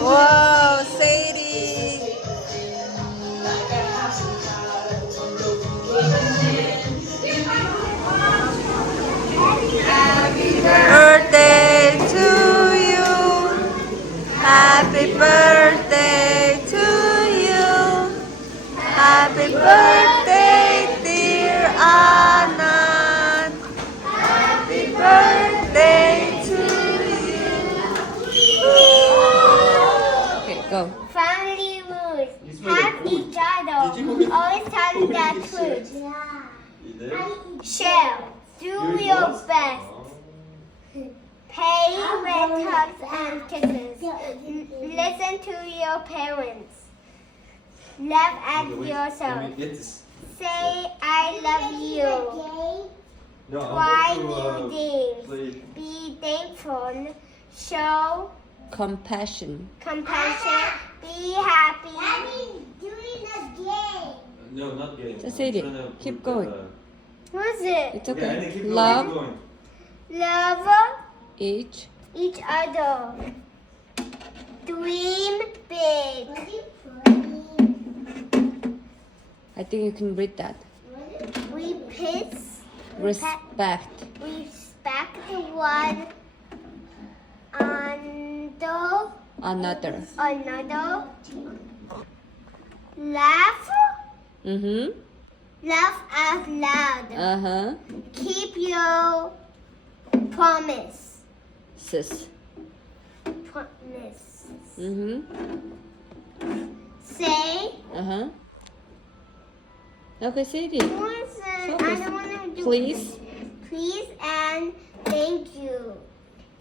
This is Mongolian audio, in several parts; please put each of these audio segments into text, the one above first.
Wow, Sadie. Happy birthday to you. Happy birthday to you. Happy birthday, dear Anand. Happy birthday to you. Okay, go. Family rules. Help each other. Always tell the truth. Share. Do your best. Pay with hugs and kisses. Listen to your parents. Laugh at yourself. Say I love you. Try new things. Be thankful. Show Compassion. compassion. Be happy. Doing a game. No, not game. Just say it. Keep going. What's it? It's Yeah, okay. and then keep going, Love keep going. Love each. each other. Dream big. I think you can read that. We peace. Respect. Respect one under Another. another. Laugh. Mm-hmm. Laugh out loud. Uh-huh. Keep your promise. Sis. Promise. Mm-hmm. Say. Uh-huh. Okay, Sadie. What's it? I don't want to do Please. Please and thank you.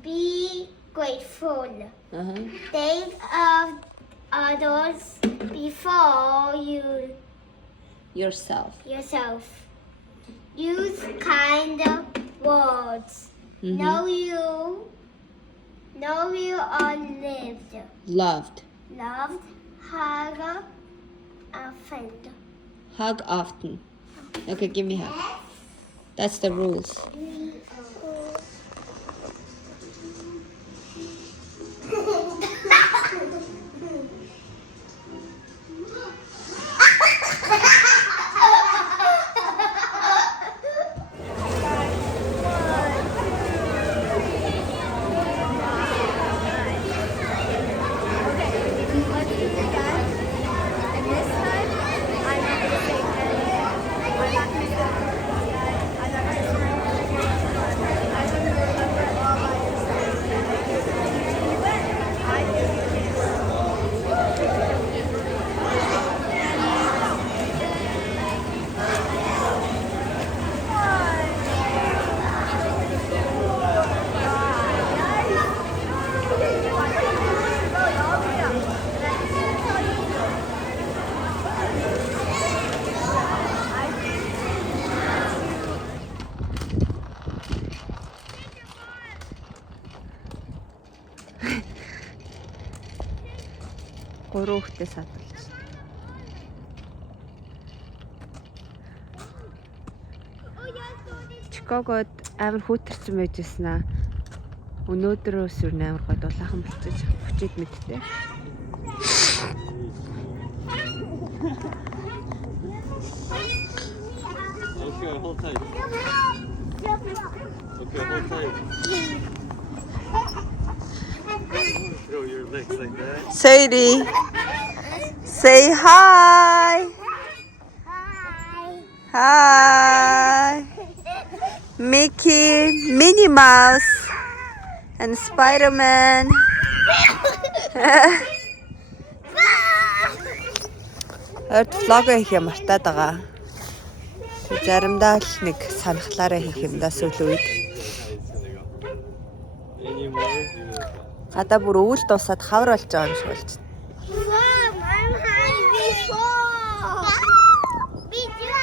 Be grateful. Uh-huh. Think of others before Yourself. yourself. Use kind words. Mhm. Know you are lived. Loved. Loved. Hug a friend. Hug often. Okay, give me hug. That's the rules. Гурван хүүхдээ садалж. Чикагод амар хүүтэрсэн байж байсан аа. Өнөөдрөөс юу амар гой дулаахан болчихж хүчээд мэдтэй. Okay, hold tight. Okay, hold tight. Throw your legs like that. Sadie, say hi. Hi. Hi. Mickey, Minnie Mouse, and Spider-Man. Орд влог хийх юм мартаад байгаа. Заримдаа л нэг санахлаараа хийх юм да сүүл үед. Гадаа бүр өвөл дуусаад хавар болж байгаа юм шиг болж байна. Mom, I'm hiding before. We do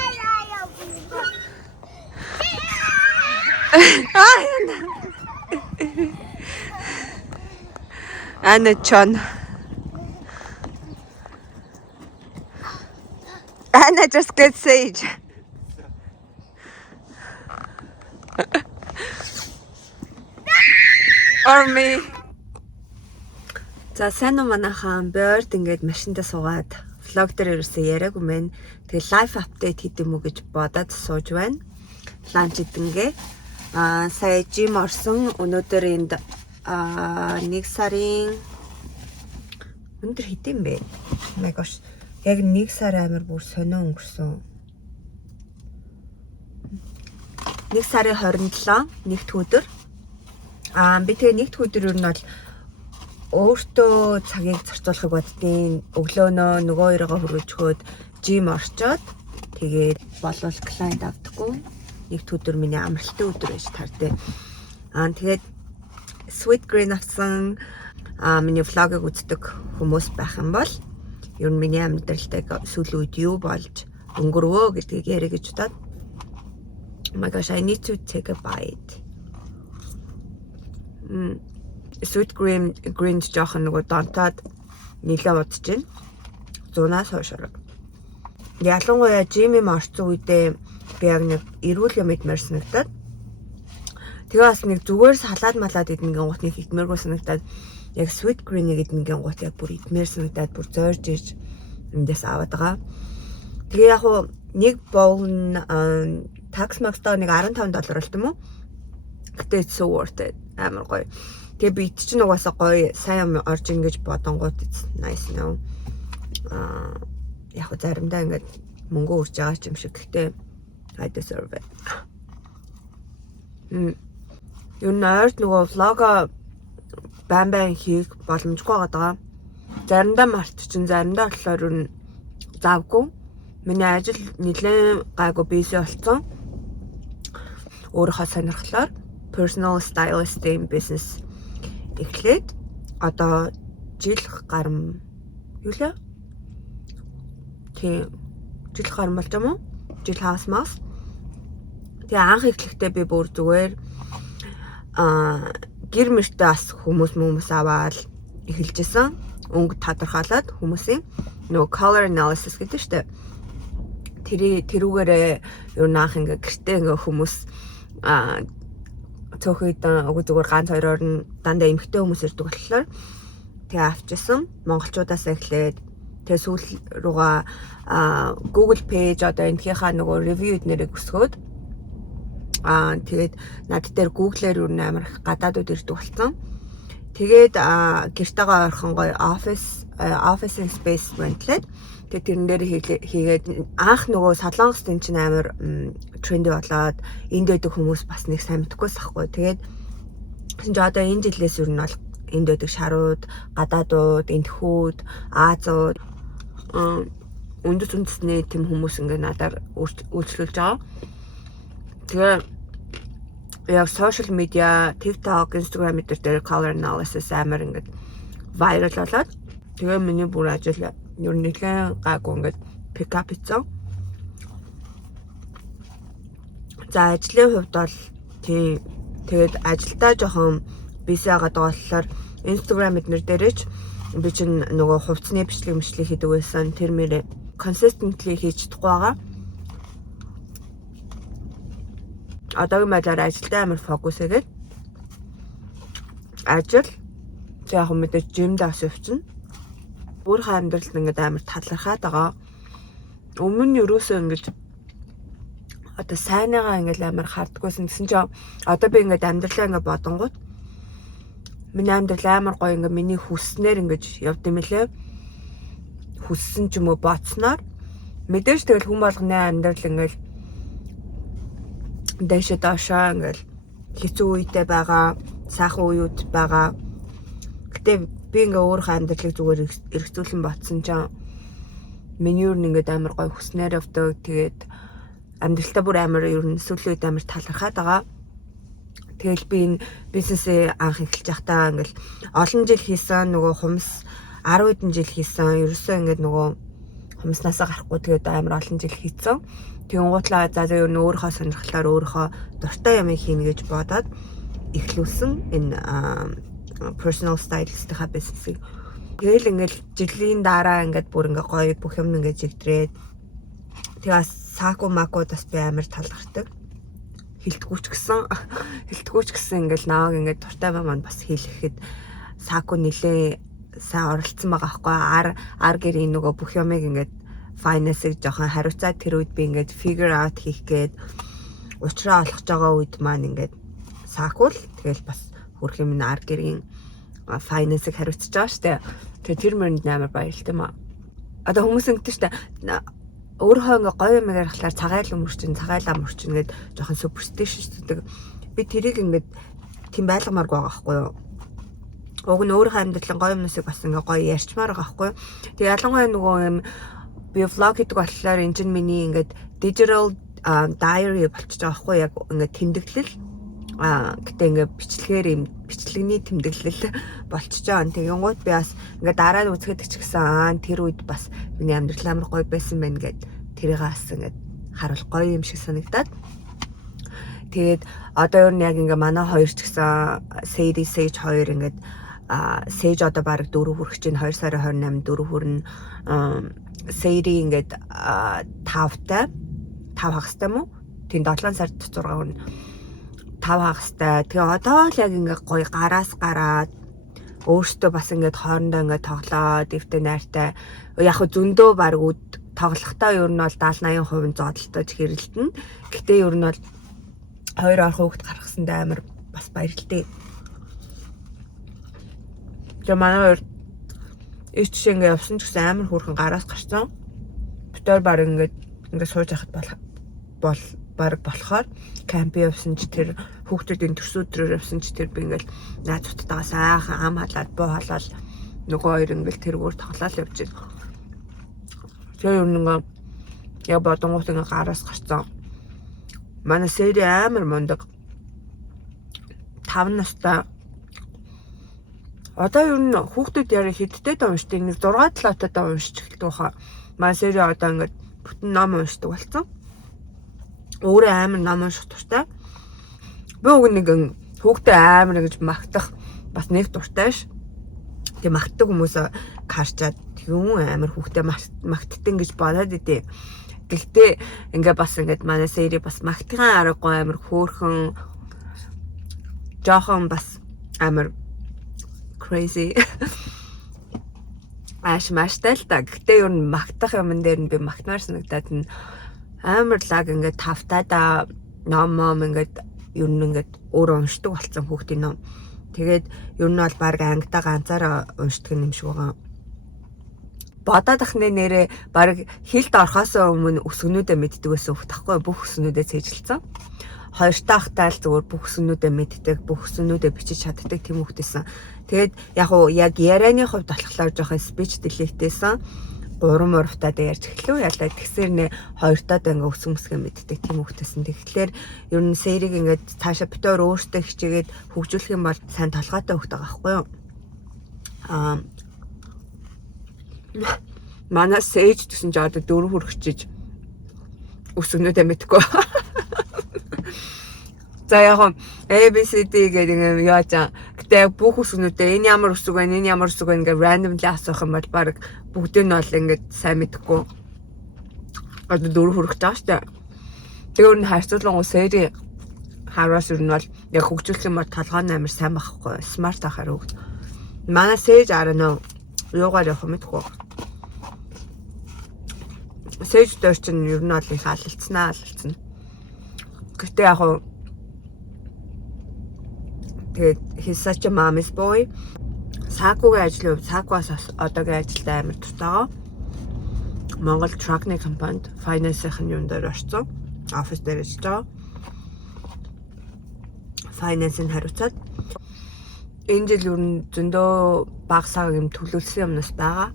Anna John. Anna just get sage. Or me. За сайн уу манайхан Bird ингээд машинтаа суугаад vlog дээр ерөөсөө яриаггүй мэн. Тэгээ live update хийх юм уу гэж бодоод сууж байна. Ланч идэнгээ. Сая жим орсон. Өнөөдөр энд 1 сарын өндөр хэдэн бэ? Oh my gosh. Яг 1 сар амир бүр сонио өнгөрсөн. 1 сарын 27 нэгд өдөр. Би тэгээ нэгд өдөр ер нь бол өөртөө цагийг зарцуулахыг боддیں۔ Өглөөнөө нөгөө хоёроо хөргөжхөөд жим орчоод тэгээд болвол клиент авдаггүй. Нэгд өдөр миний амралтын өдөр байж таартай. Тэгээд Sweet Green авсан миний vlog-ыг үздэг хүмүүс байх юм бол ер нь миний амьдралтай сүүлийн үед юу болж өнгөрвөө гэдгийг ярих гэж бодоод. Oh my gosh, I need to take a bite. Sweet Green жоохон нөгөө донтоод нилээ бодож байна. 100-аас хойшоо. Ялангуяа жим орсон үедээ би яг нэг эрүүл юм идмээр санагдаад. Тэгээ бас нэг зүгээр салаад малаад идэх гин гут нэг идмээргүй санагдаад яг Sweet Green-ийг идэх гин гут яг бүр идмээр санагдаад бүр зорж ирж эндээс аваад байгаа. Тэгээ яг хуу нэг боwl нь tax max-таа нэг $15 болт юм уу? Гэтэ it's so worth it. Амар гоё. Тэгээ би ч чинь угаасаа гоё сайн орж ийн гэж бодонгууд it's nice нөө. Яг заримдаа ингээд мөнгө үрж байгаа ч юм шиг. Гэтэ I deserve it. Юу нэрд нөгөө влога байн хийх боломжгүй байгаа. Заримдаа мартчихин, заримдаа болохоор юу завгүй. Миний ажил нэлээд гайгүй busy болсон. Өөрийнхөө сонирхлоор personal stylist-ийн business эхлээд одоо жил гарам юу лээ? Тийм жил гарам болж юм уу? Жил хагасмаас. Тэгээ анх эхлэхдээ би бүр зүгээр гэр мөртөө бас хүмүүс аваад эхэлжсэн. Өнгө тодорхойлоод хүмүүсийн нөгөө color analysis гэдэг штэ. Тэрүүгээрээ юу наах ингээ гэртээ ингээ хүмүүс цөөхөд зүгээр ганц хоёроор нь дандаа эмхтэй хүмүүс ирдэг болохоор тэгээ авчихсан. Монголчуудаас эхлээд тэгээ сүүл руугаа Google page одоо энэхийнхаа нөгөө review эднэрийг өсгөөд тэгээд над дээр Google-ээр юу амар гадаадууд ирдэг болсон. Тэгээд гэртэйгээ ойрхон гоё office space rentlээд тэгээд тэрэн дээр хийгээд анх нөгөө Солонгост энэ чинь амар тренди болоод энд дэдэг хүмүүс бас нэг сайн мэдгүйс ахгүй. Тэгээд чинь одоо энэ жилээс юу нь бол энд дэдэг шарууд, гадаадууд, энтхүүд, Азууд үндэсний тэм хүмүүс ингээ надаар үйлчлүүлж байгаа. Тэгээ яг social media, TikTok, Instagram дээр color analysis амар ингээд viral болоод тэгээ миний бүр ажил юу нэгэн гайгүй ингээд pick up хийсэн. За ажлын хувьд бол тийм тэгээд ажилдаа жоохон busy байгаа болохоор Instagram эднэр дээрээч би чинь нөгөө хувцсны бичлэг хийдэг байсан. Тэр мөрөө consistently хийж чадахгүй байгаа. Одоогийн байдлаар ажилдаа амар фокус хийгээд ажил яг мэдээж жимд ас явчихна. Өөрийнхөө амьдралд ингээд амар талархаад байгаа. Өмнө нь ерөөсөө ингэж одоо сайныгаа ингээд амар хардггүйсэн гэсэн чинь одоо би ингээд амьдралаа ингээд бодонгууд миний амьдрал амар гоё ингээд миний хүснээр ингээд явд юм лээ. Хүссэн ч юм уу бодсноор мэдээж тэгэл хүн болгоны амьдрал ингээд дэшээ доошоо ингээл хэцүү үедээ байгаа, сайхан үеуд байгаа. Гэтэ би ингээ өөрийнхөө амьдралыг зүгээр эргцүүлэн бодсон чинь миний юу нэгээд амар гой хүснээр өвдөг. Тэгээд амьдралтаа бүр амар ер нь сүүлийн үед амар талархаад байгаа. Тэгэл би энэ бизнесээ анх эхэлж байхдаа ингээл олон жил хийсэн нөгөө хумс 10 хэдэн жил хийсэн. Ерөөсөө ингээд нөгөө хумснасаа гарахгүй тэгээд амар олон жил хийсэн. Тэгэн гутлаа за ер нь өөрийнхөө сонирхлоор өөрийнхөө дуртай юмыг хийнэ гэж бодоод эхлүүлсэн энэ personal stylist-ийн бизнесийг. Тэгэл ингээл жилийн дараа ингээд бүр ингээ гоё бүх юм ингээ жигдрээд тэгээс саку макудаас би амар талархдаг. Хилтгүүч гэсэн ингээл наваг ингээд дуртай маань бас хийлэхэд саку нилээ сайн оролцсон байгаа байхгүй. Ар гэрийн нөгөө бүх юмыг ингээд finance-ыг жоохон хариуцаад тэр үед би ингээд figure out хийх гээд уучраа олгож байгаа үед маань ингээд сакул тэгэл бас хөрх юм ар гэрийн finance-ыг хариуцж байгаа штэ. Тэгээ тэр мөрөнд амар баярлалтай маа. Одоо хүмүүс ингэдэг штэ. Өөрөө ингээ гоё юм ярихлаар цагайл цагайлаа мөрчин гээд жоохон superstitious гэдэг. Би тэрийг ингээд тийм байлгамааргүй байгаа байхгүй юу. Уг нь өөрийнхөө амьдралын гоё юмнасыг бас ингээ гоё ярьчмаар байгаа байхгүй юу. Тэгээ ялангуяа нөгөө юм би vlog гэдэг болохоор энэ чинь миний ингээд digital diary болчихж байгаа байхгүй яг ингээ тэмдэглэл гэтээ ингээ бичлэгний тэмдэглэл болчихж байгаа. Тэгэн гут би бас ингээ дараа нь үзэхэд ч гэсэн тэр үед бас миний амьдрал амар гоё байсан байна гэд тэрийг бас ингээ харуул гоё юм шиг санагдаад. Тэгээд одоо ер нь яг ингээ манай хоёр ч гэсэн Sadie Sage хоёр ингээд Sage одоо баг 4 хүрэх чинь 2 сарын 28 4 хүрнэ. Sadie ингээд 5 хагастай мó? Тийм 7 сард 6 хүрнэ. 5 хагастай. Тэгээ одоо л яг ингээ гоё гараас гараад өөртөө бас ингээд хоорондоо ингээд тоглоод дэвтэй найртай яг хөө зөндөө баг тоглохдоо ер нь бол 70-80% зодтолтож хэрэлдэнэ. Гэтэ ер нь бол 2 ор хүүхэд гаргасандаа амар бас баярлалтай. Тэгээ манай хоёр ич ингээ явсан ч гэсэн амар хөөрхөн гараас гарсан. Битээр баг ингээд сууж яхад баг болохоор кампи явсан ч тэр хүүхдүүдийн төрсөдрөөр явсан ч тэр би ингээл найзуудтайгаа сайхан ам халаад буу халаад нөгөө хоёр ингээл тэргээр тоглоод явж байна. Тэр нэг яг бодонгууд ингээ гараас гарсан. Манай Sadie амар мундаг 5 настай. Одоо ер нь хүүхдүүд яри хэдтэй уншдаг нэг 6-7 таа уншиж эхэлдэг баха. Манай Sadie одоо ингээд бүтэн ном уншдаг болсон. Өөрөө амар ном унших дуртай. Би уг нэг хүүхдээ амар гэж магтах бас нэг дуртай ш. Тэгээ магтдаг хүмүүс харчаад юм амар хүүхдээ магтдаг гэж бодоод идэв. Гэхдээ ингээ бас ингээд манай Sadie бас магтахын аргагүй амар хөөрхөн жоохон бас амар crazy. Маш л та. Гэхдээ ер нь магтах юм дээр нь би магтмаар санагдаад нь амар лаг ингээд тавтаада ном ингээд ер нь ингээд өөрөө уншдаг болсон хүүхдийн ном. Тэгээд ер нь бол баг ангидаа ганцаараа уншдаг юм шиг байгаа. Бодоод ахны нэрээ баг хилд орохоос өмнө өсгөнүүдээ мэддэг байсан хүүхд тахгүй бүх өсгөнүүдээ цээжилсэн. Хоёртаа ахтаа л зүгээр бүх өсгөнүүдээ мэддэг, бүх өсгөнүүдээ бичиж чаддаг тийм хүүхдээсэн. Тэгээд яг ярианы хувьд болохоор жоохон speech delete-тэйсэн. 3 морвтаад ярьж эхлэв. Ялаа тэгсэр нэ хоёртаа ингээ өсгөмсгөө мэддэг тийм хүүхдээсэн. Тэгэхээр ер нь Sadie-г ингээд цаашаа битээр өөртөө хичээгээд хөгжүүлэх юм бол сайн толгойтой хүүхд байгаа байхгүй юу? Манай Sage гэсэн ч одоо 4 хүрчихэж өсгөнүүдээ мэдгүй. За яг ABCD гэдэг юм яаж гэтээ бүх өсгөнүүдээ энэ ямар өсөг вэ ингээ randomly асуух юм бол баг бүгдийг нь бол ингээд сайн мэдэхгүй. Одоо 4 хүрэх гэж байгаа штэ. Тэр нь харьцуулгын Sadie хараас ер нь бол яг хөгжүүлэх юм бол толгой нь амар сайн байхгүй. Smart ахаар хөгж. Манай Sage арна юугаар явах мэдгүй. Sage дээр чинь ер нь бол их алалцсан. Гэтээ яг тэгээд he's such a mommy's boy. Сакугийн ажлын хувьд Сакуас одоогийн ажилдаа амар дуртайгаа. Монгол Truckney компанид finance-ийн юм дээр орсон. Офис дээр ажиллаж байгаа. finance-ыг хариуцаад энэ жил ер нь зөндөө багсаа юм төлөвлөсөн юмнаас байгаа.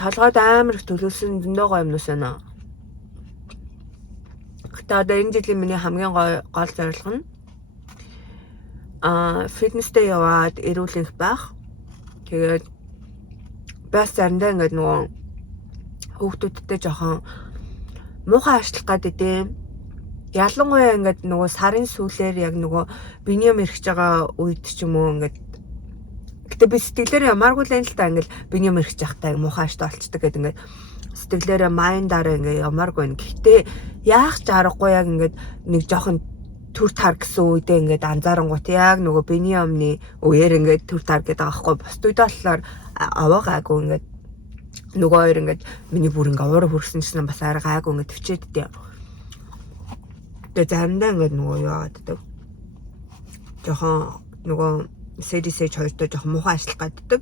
Толгойд амар их төлөвлөсөн зөндөө гоё юмнаас байна. Гэтэ одоо энэ жилийн миний хамгийн гол зорилго нь фитнестэй яваад эрүүл их байх. Тэгээд бас заримдаа ингээд нөгөө хүүхдүүдтэй жоохон муухай ашлах гэдэг юм. Ялангуяа ингээд нөгөө сарын сүүлээр яг нөгөө биений мэрхэж байгаа үед ч юм уу ингээд гэтээ би сэтгэлээр ямааргүй л энэ л та ингээд биений мэрхэж явахтай муухай аштай болцдог гэдэг ингээд сэтгэлээрээ майндаараа ингээд ямааргүй. Гэхдээ яах ч аргагүй яг ингээд нэг жоохон төр тар гэсэн үедээ ингээд анзаарангуут яг нөгөө биений өмнө үеэр ингээд төр тар гэдэг байгаа байхгүй. Бус үедээ болохоор аваагаагүй ингээд нөгөө хоёр ингээд миний бүр ингээд уур хүрсэн чинь бас арай гайгүй ингээд төвчээд дээ. Тэгээд заримдаа ингээд нөгөө юу яадаг. Жохон нөгөө сэдисэж хоёртой жохон муухай ажиллах гаддаг.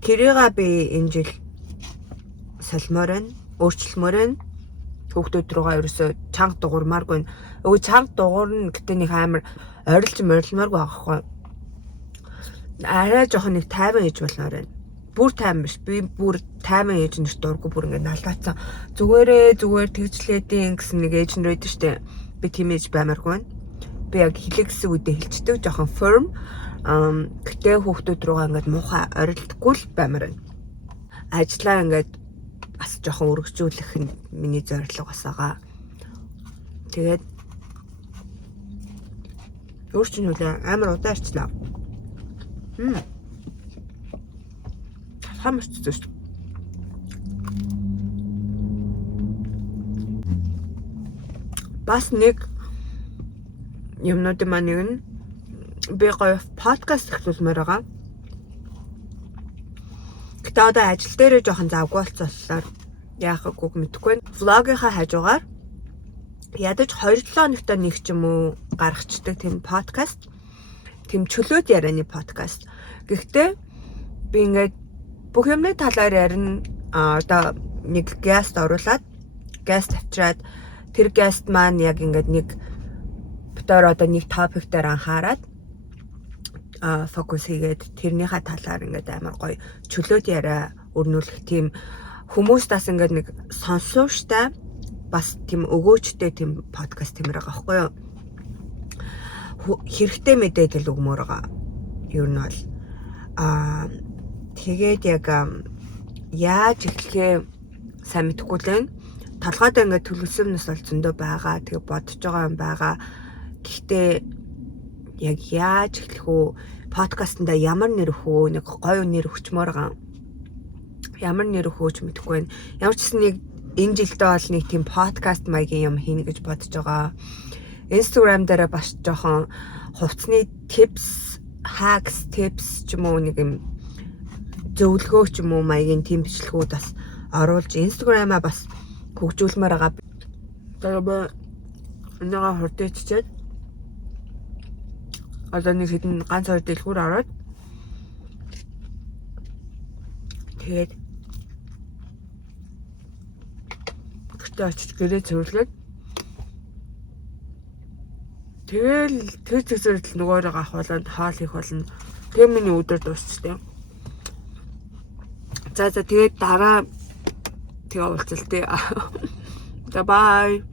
Тэрийгээ би энэ жил салмаар байна, өөрчлөлмөр байна. Хүүхдүүд рүүгээ ерөөсөө чанга дуурмааргүй. Өө чанга дуурна гэдэг нэг амар орилж морилмааргүй байхгүй. Арай жохон нэг тайван ээж болмоор байна. Бүр тайван биш. Би бүр тайван ээж нэрт дурггүй бүр ингээд налгаацсан. Зүгээр тэгжлээдийн гэсэн нэг ээж нар байдаг штэ. Би тийм ээж баймааргүй байна. Би яг хэлэх гэсэн үедээ хэлцдэг жоохон firm. Гэтээ хүүхдүүд рүүгээ ингээд муухай орилдоггүй л баймаар байна. Ажлаа ингээд бас жоохон өргөжүүлэх нь миний зорилго бас байгаа. Тэгээд өөрчлөлөө амар удаа арчлаа. Хамарч зүс. Бас нэг юмнуудын маань нэг нь би гоё подкаст эхлүүлмээр байгаа. Гэтэ одоо ажил дээрээ жоохон завгүй болцсолоор яахагүйг мэдэхгүй. Влогийнхаа хажуугаар ядаж 2-7 хоногт нэг ч юм уу гаргацдаг тийм подкаст. Тийм чөлөөт ярианы подкаст. Гэхдээ би ингээд бүх юмны талаар ярина. Одоо нэг гест оруулаад гест авчираад тэр гест маань яг ингээд нэг битээр одоо нэг топик дээр анхаарад фокус хийгээд тэрнийхээ талаар ингээд амар гоё чөлөөт яриа өрнүүлэх тийм хүмүүстээс ингээд нэг сонсууштай бас тийм өгөөчтэй тийм подкаст тиймэр байгаа байхгүй юу. Хэрэгтэй мэдээлэл өгмөр байгаа. Ер нь бол тэгээд яг яаж эхлэхээ сайн мэдэхгүй л байна. Толгойдоо ингээд төлөвлөсөн юмнаас бол зөндөө байгаа. Тэгээ бодож байгаа юм байгаа. Гэхдээ яг яаж эхлэх үү? Подкастнда ямар нэр өгөх үү? Нэг гоё нэр өгчмөр байгаа. Ямар нэр өгөөч мэдэхгүй байна. Ямар ч гэсэн нэг энэ жилдээ бол нэг тийм подкаст маягийн юм хийнэ гэж бодож байгаа. Instagram дээр бас жоохон хувцсны tips, hacks, tips ч юм уу нэг юм зөвлөгөө ч юм уу маягийн тийм бичлэгүүд бас оруулж Instagram-аа бас хөгжүүлмээр байгаа. Тэгээд энэгээ хурдчихэд одоо нэг хэдэн ганц хоёр дэлгүүр ороод тэгээд гэртээ очиж гэрээ цэвэрлээд тэгэл тэр зэсрэл нөгөөрөө авахуулаад хаал хийх болно. Тэгээ миний өдөр дуусчихдээ. За тэгээд дараа тэгээ уулзалт. За бай.